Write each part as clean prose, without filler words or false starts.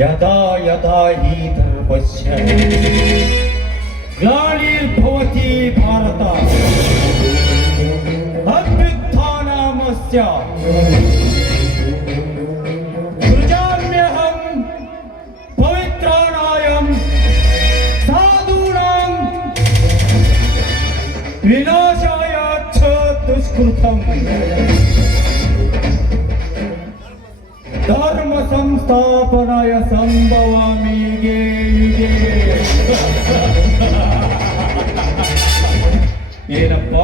ಯದಾ ಯದಾ ಹಿ ಧರ್ಮಸ್ಯ ಗ್ಲಾನಿರ್ಭವತಿ ಭಾರತ ಅಭ್ಯುತ್ಥಾನಮಸ್ಯ ಸೃಜಾಮ್ಯಹಂ ಪವಿತ್ರಾಣಾಯಂ ಸಾಧೂನಾಂ ವಿನಾಶಾಯ ಚ ದುಷ್ಕೃತಂ ಧರ್ಮ ಸಂಸ್ಥಾಪನಾಯ ಸಂಭವಾಮಿ ಯುಗೆ ಯುಗೆ. ಏನಪ್ಪ,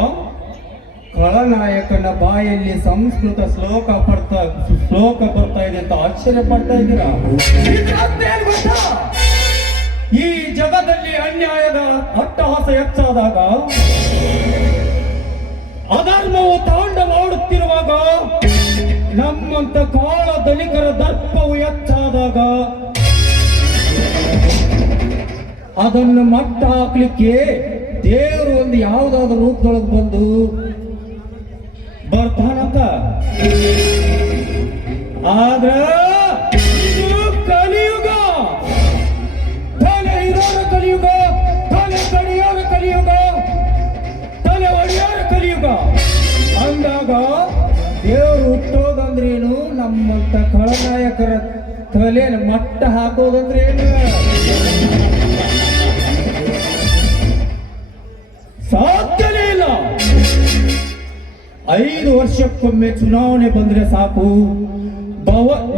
ಖಳನಾಯಕನ ಬಾಯಲ್ಲಿ ಸಂಸ್ಕೃತ ಶ್ಲೋಕ ಬರ್ತಾ ಇದೆ ಅಂತ ಆಶ್ಚರ್ಯ ಪಡ್ತಾ ಇದ್ದೀರಾ? ಗೊತ್ತಾ, ಈ ಜಗದಲ್ಲಿ ಅನ್ಯಾಯದ ಅಟ್ಟಹಾಸ ಹೆಚ್ಚಾದಾಗ, ಅಧರ್ಮವು ತಾಂಡವಾಡುತ್ತಿರುವಾಗ, ನಮ್ಮಂತ ಕಾಳ ಧನಿಕರ ದರ್ಪವು ಹೆಚ್ಚಾದಾಗ ಅದನ್ನು ಮಟ್ಟ ಹಾಕ್ಲಿಕ್ಕೆ ದೇವರು ಒಂದು ಯಾವುದಾದ್ರೂ ರೂಪದೊಳಗೆ ಬಂದು ಬರ್ತಾನಂತ. ಆದ್ರ ಇದು ಕಲಿಯುಗ, ತಲೆ ಇರೋರ ಕಲಿಯುಗ, ತಲೆ ಕಡಿಯೋರ ಕಲಿಯುಗ, ತಲೆ ಹೊಡೆಯೋರ ಕಲಿಯುಗ. ಅಂದಾಗ ದೇವರು ಹುಟ್ಟೋದಂದ್ರೇನು, ನಮ್ಮಂತ ಖಳನಾಯಕರ ತಲೆ ಮಟ್ಟ ಹಾಕೋದಂದ್ರೇನು? ಸಾಧ್ಯನೇ ಇಲ್ಲ. 5 ವರ್ಷಕ್ಕೊಮ್ಮೆ ಚುನಾವಣೆ ಬಂದ್ರೆ ಸಾಕು,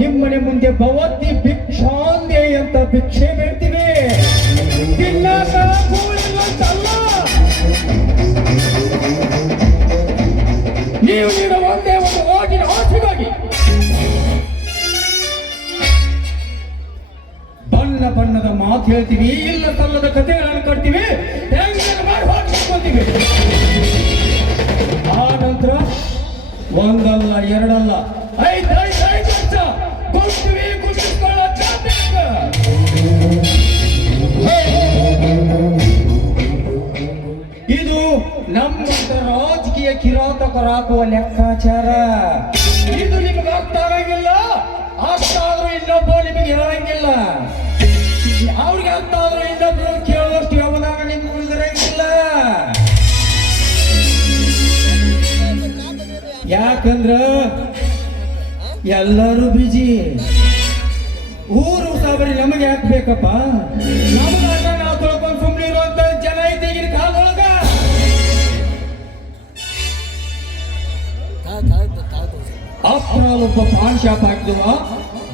ನಿಮ್ಮನೆ ಮುಂದೆ ಭವತಿ ಭಿಕ್ಷಾಂದೆ ಅಂತ ಭಿಕ್ಷೆ ಬೇಡ್ತೀವಿ. ನೀವು ನೀಡೋ ಒಂದೇ ಒಂದು ಓಟಿನ ಆಸೆಗಾಗಿ ಬಣ್ಣ ಬಣ್ಣದ ಮಾತು ಹೇಳ್ತೀವಿ, ಇಲ್ಲ ಸಲ್ಲದ ಕಥೆಗಳನ್ನು ಕಟ್ತೀವಿ, ಮಾಡಿ ಹಾಕಿಸ್ಕೊತೀವಿ. ಆ ನಂತರ ಒಂದಲ್ಲ ಎರಡಲ್ಲ 5 ವರ್ಷ ಕೊಡ್ತೀವಿ, ಇದು ನಮ್ಮಂತ ರಾಜಕೀಯ ಕಿರಾತಕರು ಹಾಕುವ ಲೆಕ್ಕಾಚಾರ. ಇದು ನಿಮಗೆ ಅರ್ಥ ಆಗಂಗಿಲ್ಲ, ಅರ್ಥ ಆದ್ರೂ ಇನ್ನೊಬ್ಬ ನಿಮಗೆ ಹೇಳಂಗಿಲ್ಲ, ಅವ್ರಿಗೆ ಅರ್ಥ ಆದ್ರೂ ಇನ್ನೊಬ್ರು ಕೇಳುವಷ್ಟು ಯಾವನಾಗ ನಿಮ್ಗೆ ಉಳಿದಿರಂಗಿಲ್ಲ. ಯಾಕಂದ್ರ ಎಲ್ಲರೂ ಬಿಜಿ. ಊರು ಸಾಬರಿ ನಮಗೆ ಯಾಕೆ ಬೇಕಪ್ಪ? ನಮ್ಗಾಟ ನಾವು ತೊಳ್ಕೊಂಡು ಸುಮ್ಮನೆ ಇರುವಂತ ಜನ ಐತೆ ಈಗಿನ ಕಾಲದೊಳಗ. ಅಪ್ರಾಲ್ ಒಬ್ಬ ಪಾನ್ ಶಾಪ್ ಹಾಕಿದುವ,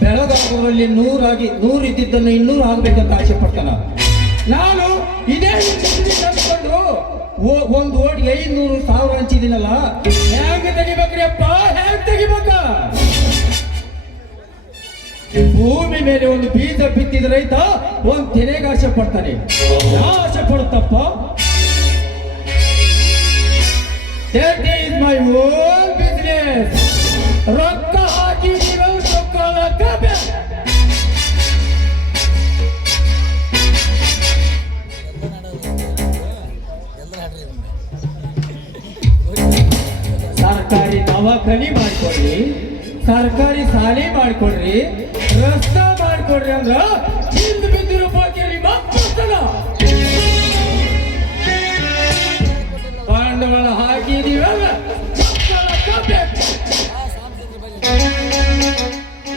ಬೆಳಗಾವಿಯಲ್ಲಿ 100 ಇದ್ದಿದ್ದನ್ನು 200 ಆಗ್ಬೇಕಂತ ಆಸೆ ಪಡ್ತಾನ. ನಾನು ಇದೇ ತಂದ್ಕೊಂಡು ಒಂದು ಓಟಿಗೆ 500,000 ಹಂಚಿದ್ದೀನಲ್ಲ, ಹೆಂಗ್ ತೆಗಿಬೇಕ್ರಿ ಅಪ್ಪ, ಹೆಂಗ್ ತೆಗಿಬೇಕ? ಭೂಮಿ ಮೇಲೆ ಒಂದು ಬೀಜ ಬಿತ್ತಿದ ರೈತ ಒಂದು ತೆನೆಗೆ ಆಸೆ ಪಡ್ತಾನೆ. ಆಸೆ ಪಡುತ್ತಪ್ಪ. That is my own business. ರೊಕ್ಕ ಹಾಕಿ ಸರ್ಕಾರಿ ದವಾಖಾನಿ ಮಾಡ್ಕೊಡ್ರಿ, ಸರ್ಕಾರಿ ಶಾಲೆ ಮಾಡ್ಕೊಡ್ರಿ, ರಸ್ತೆ ಮಾಡ್ಕೊಡ್ರಿ ಅಂದ್ರ ಚಿಂದ ಬಿದ್ದಿರೋ ಬಾಕಿಯಲ್ಲಿ ಮಕ್ಕಳ ಬಂಡವಾಳ ಹಾಕಿದೀವಲ್ಲ,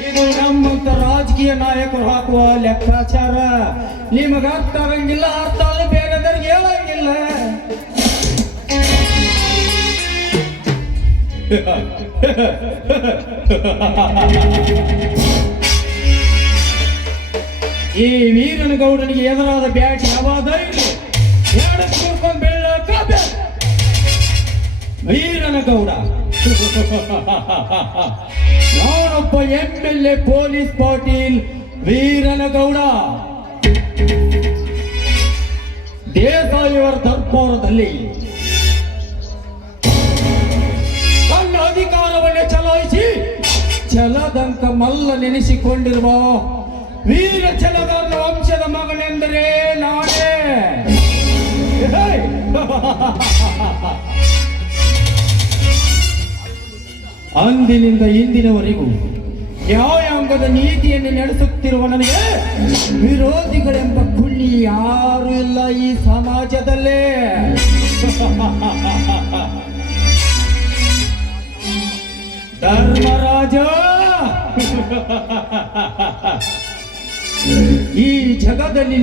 ಇದು ನಮ್ಮಂತ ರಾಜಕೀಯ ನಾಯಕರು ಹಾಕುವ ಲೆಕ್ಕಾಚಾರ. ನಿಮಗ ಅರ್ಥ ಆಗಂಗಿಲ್ಲ, ಅರ್ಥ ಆದ್ರೆ ಬೇರೆದವ್ರಿಗೆ ಹೇಳಂಗಿಲ್ಲ. ಈ ವೀರನಗೌಡನಿಗೆ ಎದುರಾದ ಬ್ಯಾಟ್ ಯಾವಾದ ವೀರನಗೌಡ. ನಾನೊಬ್ಬ MLA ಪೊಲೀಸ್ ಪಾಟೀಲ್ ವೀರನಗೌಡ. ದೇಸಾಯಿಯವರ ದರ್ಬಾರದಲ್ಲಿ ತನ್ನ ಅಧಿಕಾರವನ್ನೇ ಚಲಾಯಿಸಿ ಛಲದಂಕ ಮಲ್ಲ ನೆನೆಸಿಕೊಂಡಿರುವ ವೀರ ಛಲಗಾರನ ವಂಶದ ಮಗನೆಂದರೆ ನಾನೇ. ಅಂದಿನಿಂದ ಇಂದಿನವರೆಗೂ ನ್ಯಾಯಾಂಗದ ನೀತಿಯನ್ನು ನಡೆಸುತ್ತಿರುವ ನನಗೆ ವಿರೋಧಿಗಳೆಂಬ ಕುಳ್ಳಿ ಯಾರು ಇಲ್ಲ ಈ ಸಮಾಜದಲ್ಲೇ. ಧರ್ಮರಾಜ, ಈ ಜಗದಲ್ಲಿ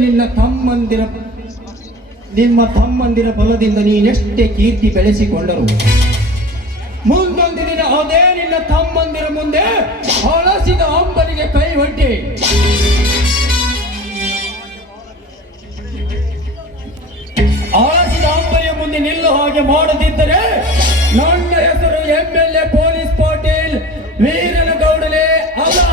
ನಿಮ್ಮ ತಮ್ಮಂದಿರ ಬಲದಿಂದ ನೀನೆಷ್ಟೇ ಕೀರ್ತಿ ಬೆಳೆಸಿಕೊಂಡರು, ಮುಂದೊಂದು ದಿನ ಅದೇ ನಿನ್ನ ತಮ್ಮಂದಿರ ಮುಂದೆ ಹಳಸಿದ ಅಂಬನಿಗೆ ಕೈ ಒಡ್ಡಿ ಹಳಸಿದ ಅಂಬನಿಯ ಮುಂದೆ ನಿಲ್ಲು ಹಾಗೆ ಮಾಡದಿದ್ದರೆ ನನ್ನ